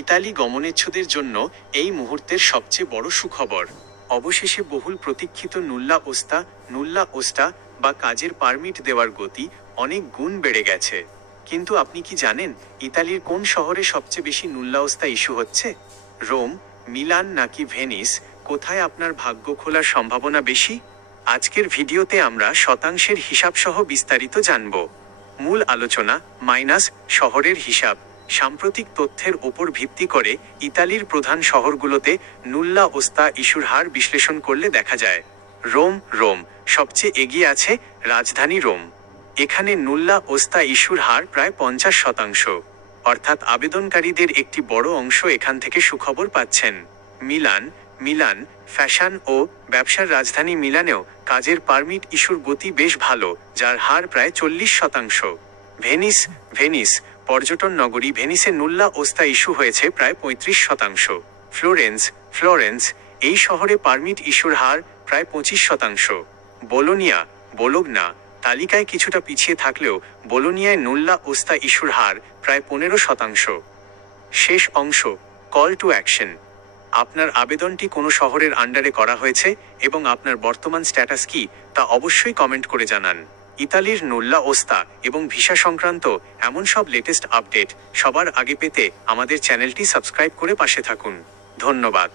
Italy গমনেচ্ছুদের জন্য এই মুহূর্তের সবচেয়ে বড় সুখবর। অবশেষে বহুল প্রতীক্ষিত নুল্লা ওস্টা বা কাজের পারমিট দেওয়ার গতি অনেক গুণ বেড়ে গেছে। কিন্তু আপনি কি জানেন ইতালির কোন শহরে সবচেয়ে বেশি নুল্লা ওস্তা ইস্যু হচ্ছে? রোম, মিলান নাকি ভেনিস? কোথায় আপনার ভাগ্য খোলার সম্ভাবনা বেশি? আজকের ভিডিওতে আমরা শতাংশের হিসাব সহ বিস্তারিত জানব। মূল আলোচনা: শহরের হিসাব। সাম্প্রতিক তথ্যের ওপর ভিত্তি করে ইতালির প্রধান শহরগুলোতে নুল্লা ওস্তা ইস্যুর হার বিশ্লেষণ করলে দেখা যায় রোম সবচেয়ে এগিয়ে আছে। রাজধানী রোম, এখানে নুল্লা ওস্তা ইস্যুর হার প্রায় 50%, অর্থাৎ আবেদনকারীদের একটি বড় অংশ এখান থেকে সুখবর পাচ্ছেন। মিলান ফ্যাশন ও ব্যবসার রাজধানী মিলানেও কাজের পারমিট ইস্যুর গতি বেশ ভালো, যার হার প্রায় 40%। ভেনিস পর্যটন নগরী, ভেনিসে নুল্লা ওস্তা ইস্যু হয়েছে প্রায় 35%। ফ্লোরেন্স এই শহরে পারমিট ইস্যুর হার প্রায় 25%। বোলোগনা তালিকায় কিছুটা পিছিয়ে থাকলেও বোলোনিয়ায় নুল্লা ওস্তা ইস্যুর হার প্রায় 15%। শেষ অংশ: কল টু অ্যাকশন। আপনার আবেদনটি কোন শহরের আন্ডারে করা হয়েছে এবং আপনার বর্তমান স্ট্যাটাস কি তা অবশ্যই কমেন্ট করে জানান। ইতালির নুল্লা ওস্তা এবং ভিসা সংক্রান্ত এমন সব লেটেস্ট আপডেট সবার আগে পেতে আমাদের চ্যানেলটি সাবস্ক্রাইব করে পাশে থাকুন। ধন্যবাদ।